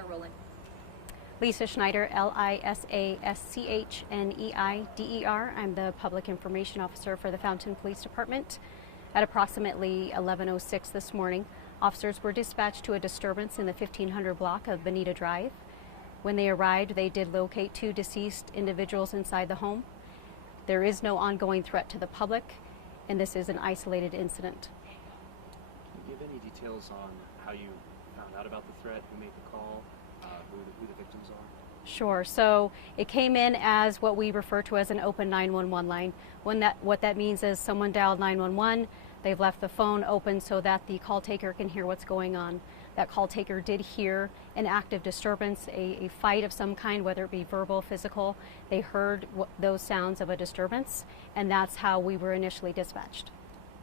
start rolling. Lisa Schneider, Lisaschneider. I'm the Public Information Officer for the Fountain Police Department. At approximately 11:06 this morning, officers were dispatched to a disturbance in the 1500 block of Bonita Drive. When they arrived, they did locate 2 deceased individuals inside the home. There is no ongoing threat to the public, and this is an isolated incident. Can you give any details on how you found out about the threat, who made the call, who the victims are? Sure. So it came in as what we refer to as an open 911 line. What that means is someone dialed 911, they've left the phone open so that the call taker can hear what's going on. That call taker did hear an active disturbance, a fight of some kind, whether it be verbal, physical. They heard those sounds of a disturbance, and that's how we were initially dispatched.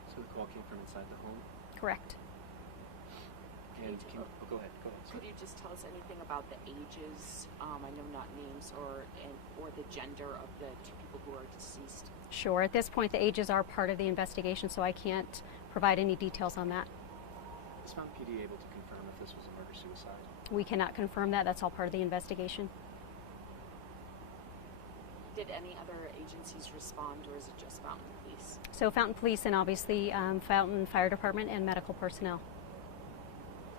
So the call came from inside the home? Correct. And go ahead. Could you just tell us anything about the ages? I know not names or the gender of the 2 people who are deceased. Sure. At this point, the ages are part of the investigation, so I can't provide any details on that. Is Fountain PD able to confirm if this was a murder-suicide? We cannot confirm that. That's all part of the investigation. Did any other agencies respond, or is it just Fountain Police? So Fountain Police and obviously Fountain Fire Department and medical personnel.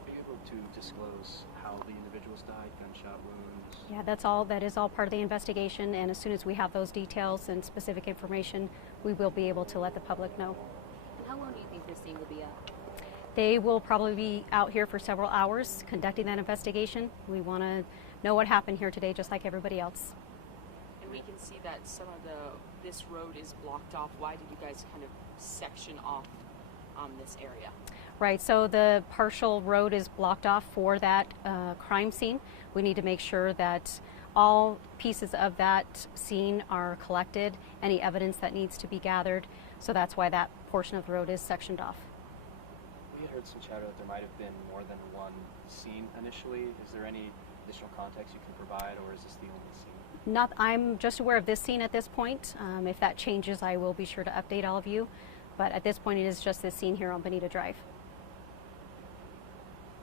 Are you able to disclose how the individuals died, gunshot wounds? Yeah, that is all part of the investigation, and as soon as we have those details and specific information, we will be able to let the public know. How long do you think this scene will be up? They will probably be out here for several hours conducting that investigation. We want to know what happened here today, just like everybody else. And we can see that some of this road is blocked off. Why did you guys kind of section off this area? Right, so the partial road is blocked off for that crime scene. We need to make sure that all pieces of that scene are collected, any evidence that needs to be gathered. So that's why that portion of the road is sectioned off. We had heard some chatter that there might have been more than one scene initially. Is there any additional context you can provide, or is this the only scene? I'm just aware of this scene at this point. If that changes, I will be sure to update all of you. But at this point, it is just this scene here on Bonita Drive.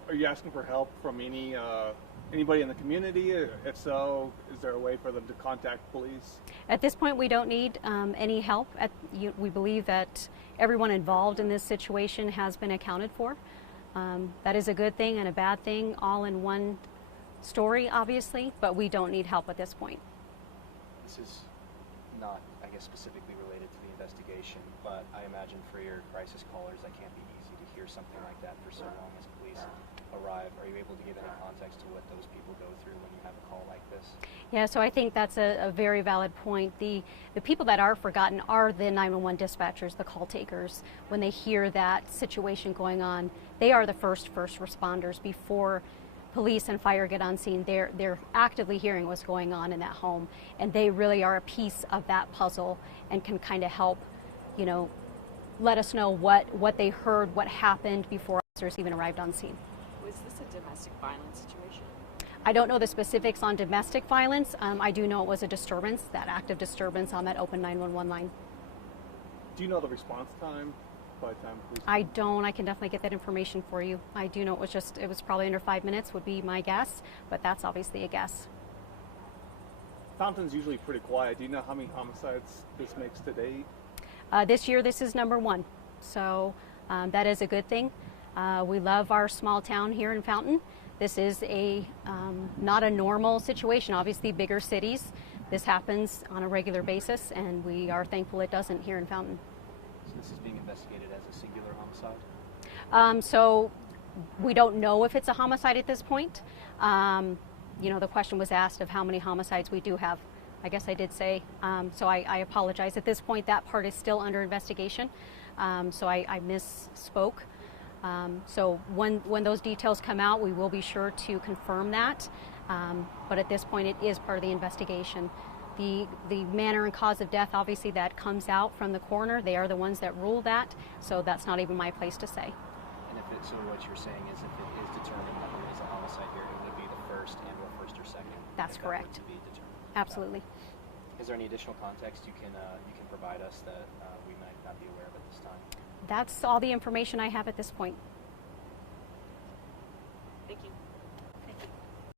Are you asking for help from anybody in the community? If so, is there a way for them to contact police? At this point, we don't need any help. We believe that everyone involved in this situation has been accounted for. That is a good thing and a bad thing, all in one story, obviously, but we don't need help at this point. This is not, I guess, specifically related to the investigation, but I imagine for your crisis callers, that can't be easy to hear something like that for so long as police arrive. Are you able to give any context to what those people go through when you have a call like this? Yeah, so I think that's a very valid point. The people that are forgotten are the 911 dispatchers, the call takers. When they hear that situation going on, they are the first responders before police and fire get on scene. They're actively hearing what's going on in that home, and they really are a piece of that puzzle and can kind of help, let us know what they heard, what happened before officers even arrived on scene. Was this a domestic violence situation? I don't know the specifics on domestic violence. I do know it was a disturbance, that active disturbance on that open 911 line. Do you know the response time by the time police? I don't. I can definitely get that information for you. I do know it was probably under 5 minutes would be my guess, but that's obviously a guess. Fountain's usually pretty quiet. Do you know how many homicides this makes to date? This year, this is number 1, so that is a good thing. We love our small town here in Fountain. This is not a normal situation. Obviously, bigger cities, this happens on a regular basis, and we are thankful it doesn't here in Fountain. So this is being investigated as a singular homicide? So we don't know if it's a homicide at this point. The question was asked of how many homicides we do have. I guess I did say, so I apologize. At this point, that part is still under investigation, so I misspoke. So when those details come out, we will be sure to confirm that. But at this point, it is part of the investigation. The manner and cause of death, obviously, that comes out from the coroner. They are the ones that rule that, so that's not even my place to say. And so what you're saying is if it is determined that there is a homicide here, it would be the first or second? That's correct. That would be determined. Absolutely. Is there any additional context you can provide us that we might not be aware of at this time? That's all the information I have at this point.